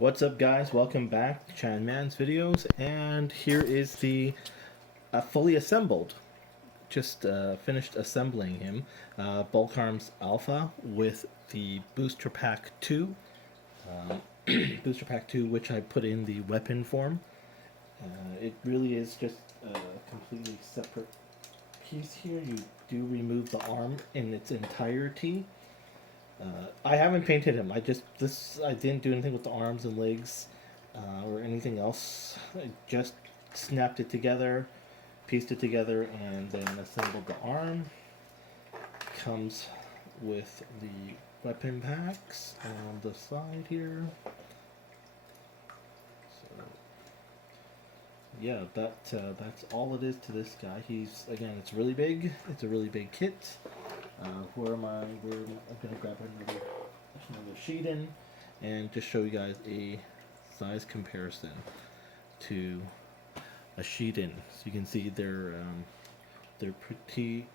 What's up, guys? Welcome back to Chan Man's videos, and here is the fully assembled. Just finished assembling him. Bulk Arms Alpha with the Booster Pack 2. Booster Pack 2, which I put in the weapon form. It really is just a completely separate piece here. You do remove the arm in its entirety. I haven't painted him. I didn't do anything with the arms and legs or anything else. I just snapped it together, pieced it together, and then assembled the arm. Comes with the weapon packs on the side here. So yeah, that's all it is to this guy. It's really big. It's a really big kit. I'm gonna grab another sheet in and just show you guys a size comparison to a sheet in. So you can see they're pretty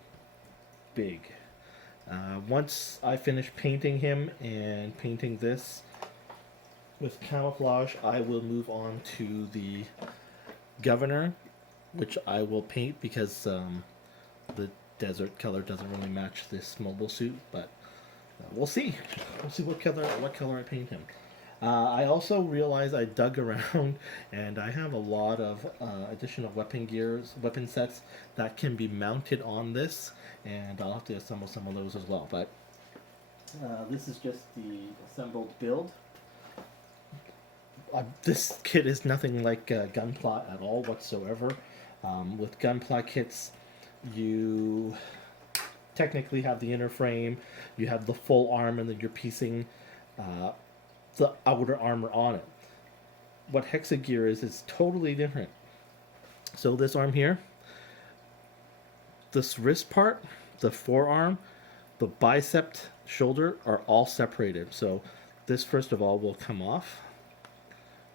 big. Once I finish painting him and painting this with camouflage, I will move on to the governor, which I will paint because the desert color doesn't really match this mobile suit, but we'll see. We'll see what color I paint him. I also realized I dug around and I have a lot of additional weapon sets that can be mounted on this, and I'll have to assemble some of those as well. But this is just the assembled build. This kit is nothing like Gunpla at all whatsoever. With Gunpla kits, you technically have the inner frame, you have the full arm, and then you're piecing the outer armor on it. What Hexagear is totally different. So this arm here, this wrist part, the forearm, the bicep, shoulder are all separated. So this first of all will come off,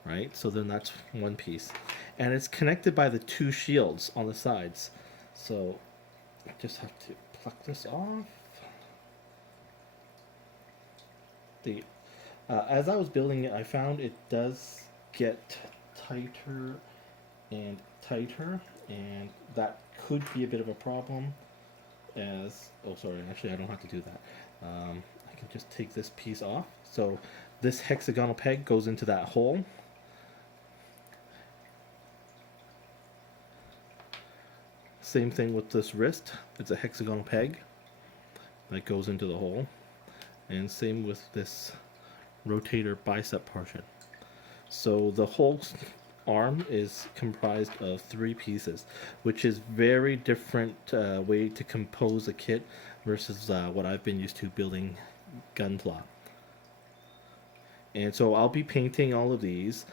right? So then that's one piece. And it's connected by the two shields on the sides. So I just have to pluck this off. As I was building it, I found it does get tighter and tighter, and that could be a bit of a problem. Actually I don't have to do that. I can just take this piece off. So this hexagonal peg goes into that hole. Same thing with this wrist. It's a hexagonal peg that goes into the hole. And same with this rotator bicep portion. So the whole arm is comprised of 3 pieces, which is very different way to compose a kit versus what I've been used to building Gunpla. And so I'll be painting all of these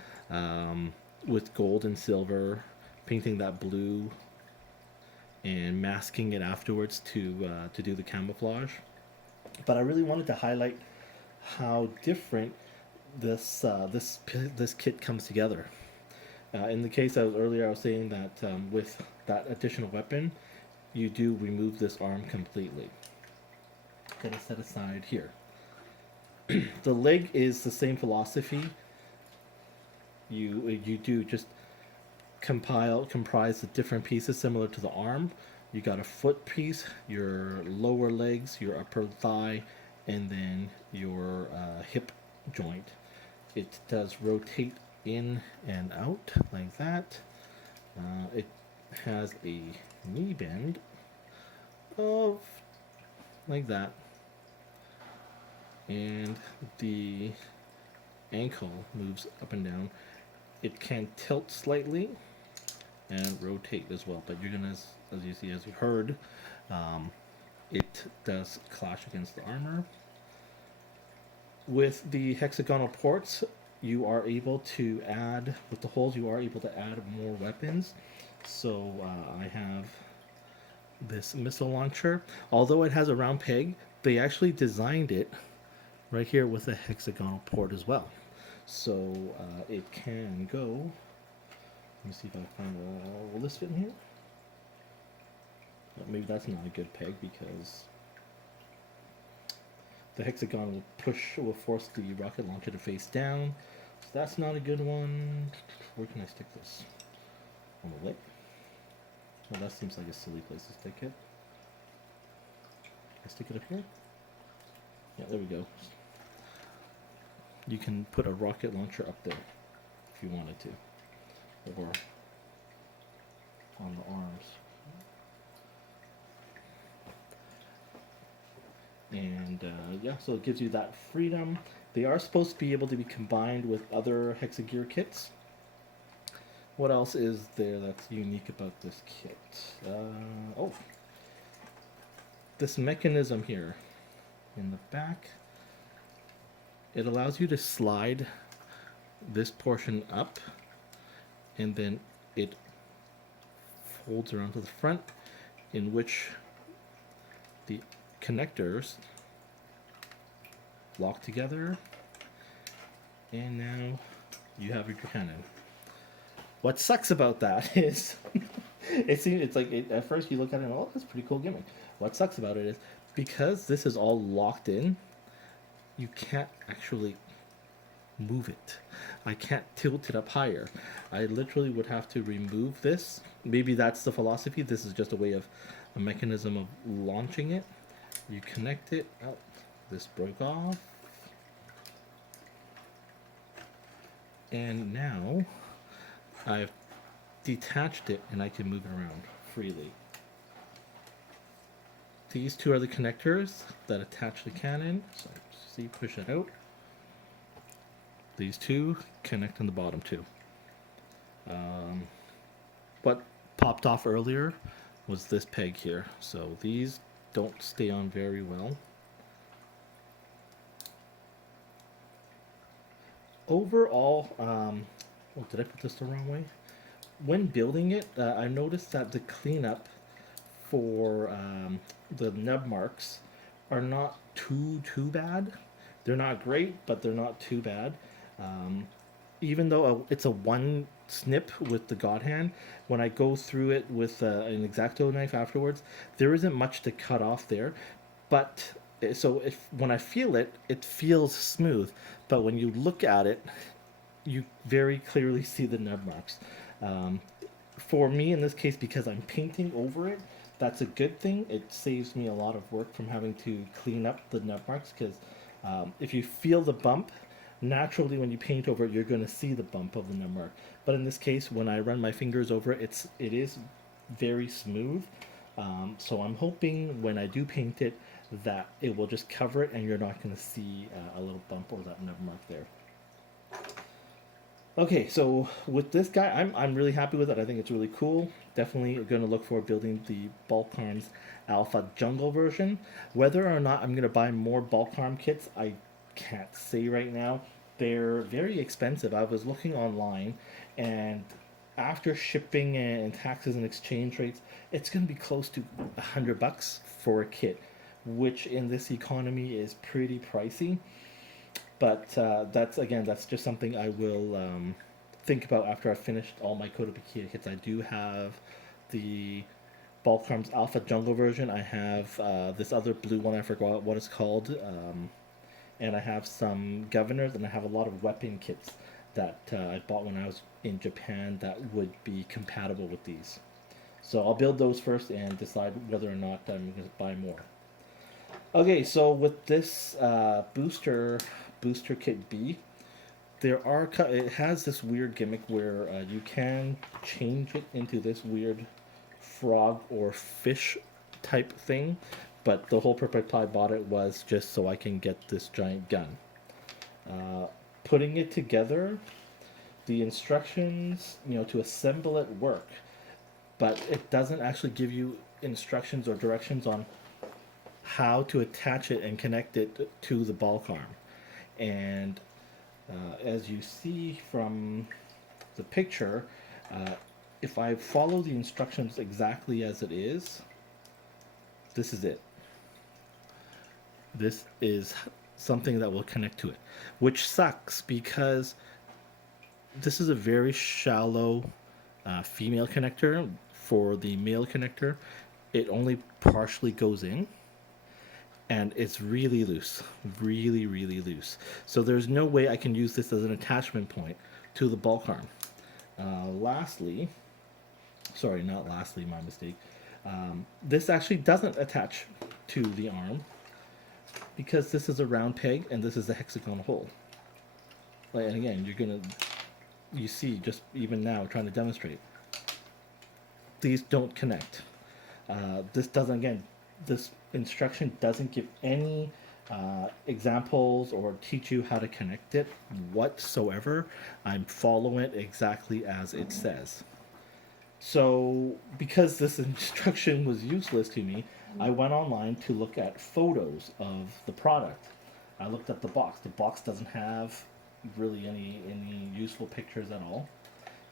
with gold and silver, painting that blue, and masking it afterwards to do the camouflage. But I really wanted to highlight how different this kit comes together. In the case I was saying that with that additional weapon, you do remove this arm completely. Going to set aside here. The leg is the same philosophy. You do just comprise the different pieces similar to the arm. You got a foot piece, your lower legs, your upper thigh, and then your hip joint. It does rotate in and out like that. It has a knee bend of like that, and the ankle moves up and down. It can tilt slightly and rotate as well, but you're gonna, as you heard, it does clash against the armor. With the hexagonal ports, you are able to add, with the holes, you are able to add more weapons. So I have this missile launcher. Although it has a round peg, they actually designed it right here with a hexagonal port as well. So it can go. Let me see if I find will this fit in here? Maybe that's not a good peg because the hexagon will force the rocket launcher to face down. So that's not a good one. Where can I stick this? On the lip? Well, that seems like a silly place to stick it. Can I stick it up here? Yeah, there we go. You can put a rocket launcher up there if you wanted to, or on the arms. And yeah, so it gives you that freedom. They are supposed to be able to be combined with other Hexagear kits. What else is there that's unique about this kit? Oh, this mechanism here in the back. It allows you to slide this portion up, and then it folds around to the front, in which the connectors lock together, and now you have your cannon. What sucks about that is it's like at first you look at it and oh, that's a pretty cool gimmick. What sucks about it is because this is all locked in, you can't actually move it. I can't tilt it up higher. I literally would have to remove this. Maybe that's the philosophy. This is just a mechanism of launching it. You connect it. Oh, this broke off. And now I've detached it and I can move it around freely. These two are the connectors that attach the cannon. So see, push it out. These two connect on the bottom too. What popped off earlier was this peg here. So these don't stay on very well. Overall, oh, did I put this the wrong way? When building it, I noticed that the cleanup for the nub marks are not too bad. They're not great, but they're not too bad. Even though it's a one snip with the God Hand, when I go through it with an X-Acto knife afterwards, there isn't much to cut off there. But so when I feel it, it feels smooth. But when you look at it, you very clearly see the nub marks. For me, in this case, because I'm painting over it, that's a good thing. It saves me a lot of work from having to clean up the nub marks, because if you feel the bump, naturally when you paint over it, you're going to see the bump of the nub mark. But in this case, when I run my fingers over it, it is very smooth. So I'm hoping when I do paint it that it will just cover it and you're not going to see a little bump or that nub mark there. Okay, so with this guy, I'm really happy with it. I think it's really cool. Definitely going to look for building the Bulk Arms Alpha Jungle version. Whether or not I'm going to buy more Bulk Arm kits, I can't say right now. They're very expensive. I was looking online, and after shipping and taxes and exchange rates, it's going to be close to $100 for a kit, which in this economy is pretty pricey. But that's just something I will think about after I've finished all my Kotobukiya kits. I do have the Bulk Arms Alpha Jungle version. I have this other blue one, I forgot what it's called. And I have some governors, and I have a lot of weapon kits that I bought when I was in Japan that would be compatible with these. So I'll build those first and decide whether or not I'm going to buy more. Okay, so with this booster kit B, it has this weird gimmick where you can change it into this weird frog or fish type thing, but the whole purpose I bought it was just so I can get this giant gun. Putting it together, the instructions, to assemble it work, but it doesn't actually give you instructions or directions on how to attach it and connect it to the bulk arm. And as you see from the picture, if I follow the instructions exactly as it is, this is it. This is something that will connect to it, which sucks because this is a very shallow female connector. For the male connector, it only partially goes in. and it's really loose, really loose. So there's no way I can use this as an attachment point to the bulk arm. Lastly, sorry, not lastly, my mistake. This actually doesn't attach to the arm because this is a round peg and this is a hexagonal hole. And again, you see just even now trying to demonstrate. These don't connect. This instruction doesn't give any examples or teach you how to connect it whatsoever. I'm following it exactly as it says. So, because this instruction was useless to me, I went online to look at photos of the product. I looked at the box. The box doesn't have really any useful pictures at all.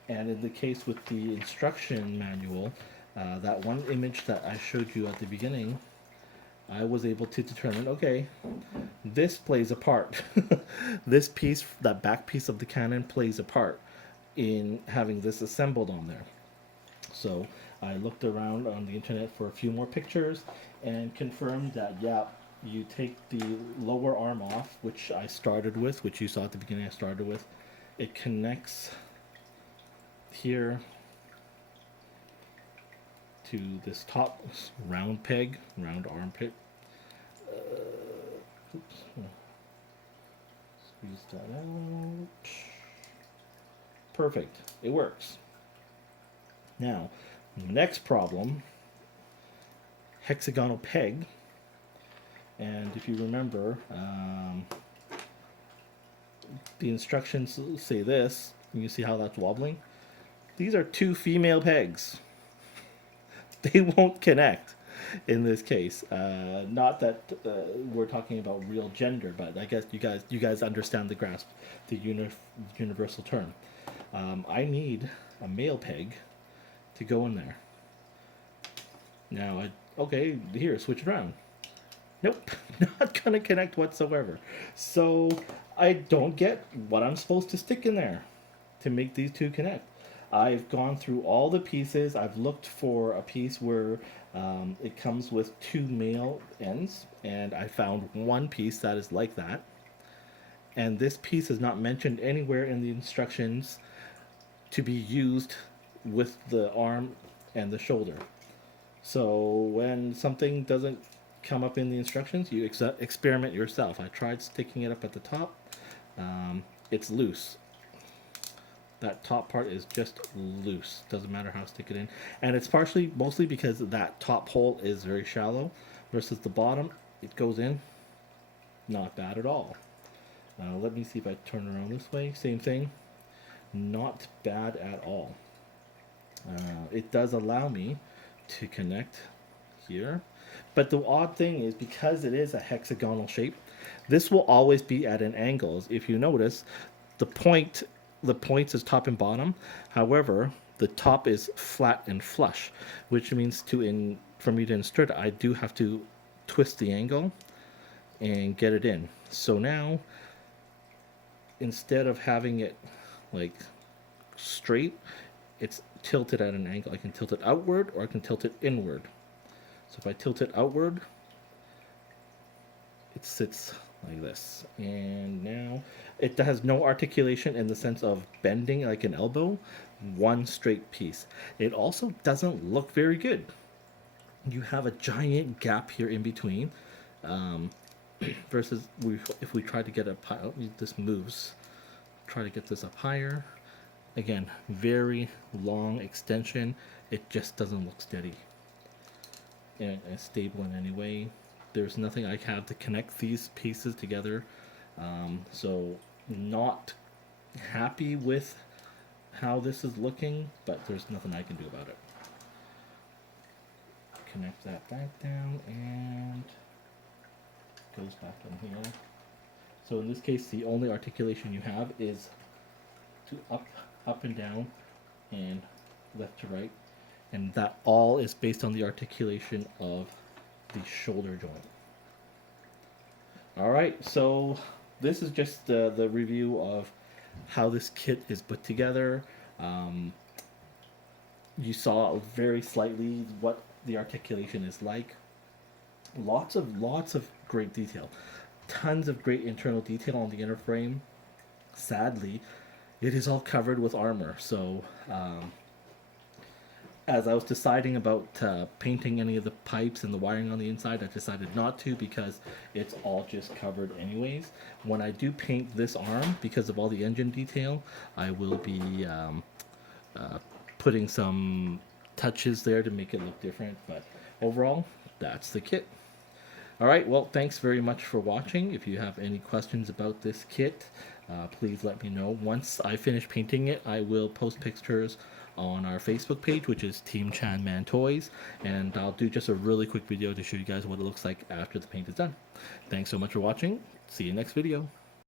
And in the case with the instruction manual, that one image that I showed you at the beginning, I was able to determine, okay, this plays a part. This piece, that back piece of the cannon, plays a part in having this assembled on there. So I looked around on the internet for a few more pictures and confirmed that, yeah, you take the lower arm off, which I started with, which you saw at the beginning I started with. It connects here to this top round peg, round arm peg. Oops. Squeeze that out. Perfect. It works. Now, next problem, hexagonal peg. And if you remember, the instructions say this. You see how that's wobbling? These are two female pegs. They won't connect in this case. Not that we're talking about real gender, but I guess you guys understand the grasp, the universal term. I need a male peg to go in there. Now, okay, here, switch it around. Nope, not gonna connect whatsoever. So I don't get what I'm supposed to stick in there to make these two connect. I've gone through all the pieces. I've looked for a piece where it comes with two male ends, and I found one piece that is like that. And this piece is not mentioned anywhere in the instructions to be used with the arm and the shoulder. So when something doesn't come up in the instructions, you experiment yourself. I tried sticking it up at the top. It's loose. That top part is just loose. Doesn't matter how I stick it in. And it's mostly because that top hole is very shallow versus the bottom. It goes in. Not bad at all. Let me see if I turn around this way. Same thing. Not bad at all. It does allow me to connect here. But the odd thing is, because it is a hexagonal shape, this will always be at an angle. If you notice, the points is top and bottom. However, the top is flat and flush, which means for me to insert it, I do have to twist the angle and get it in. So now, instead of having it like straight, it's tilted at an angle. I can tilt it outward or I can tilt it inward. So if I tilt it outward, it sits like this. And now it has no articulation in the sense of bending like an elbow, one straight piece. It also doesn't look very good. You have a giant gap here in between, versus if we try to get up high, this moves. Try to get this up higher. Again, very long extension. It just doesn't look steady and stable in any way. There's nothing I have to connect these pieces together. So not happy with how this is looking, but there's nothing I can do about it. Connect that back down and goes back in here. So in this case, the only articulation you have is to up and down and left to right, and that all is based on the articulation of the shoulder joint. Alright, so this is just the review of how this kit is put together. You saw very slightly what the articulation is like. Lots of great detail. Tons of great internal detail on the inner frame. Sadly, it is all covered with armor, so as I was deciding about painting any of the pipes and the wiring on the inside, I decided not to because it's all just covered anyways. When I do paint this arm, because of all the engine detail, I will be putting some touches there to make it look different, but overall, that's the kit. Alright, well, thanks very much for watching. If you have any questions about this kit, please let me know. Once I finish painting it, I will post pictures on our Facebook page, which is Team Chanman Toys, and I'll do just a really quick video to show you guys what it looks like after the paint is done. Thanks so much for watching. See you next video.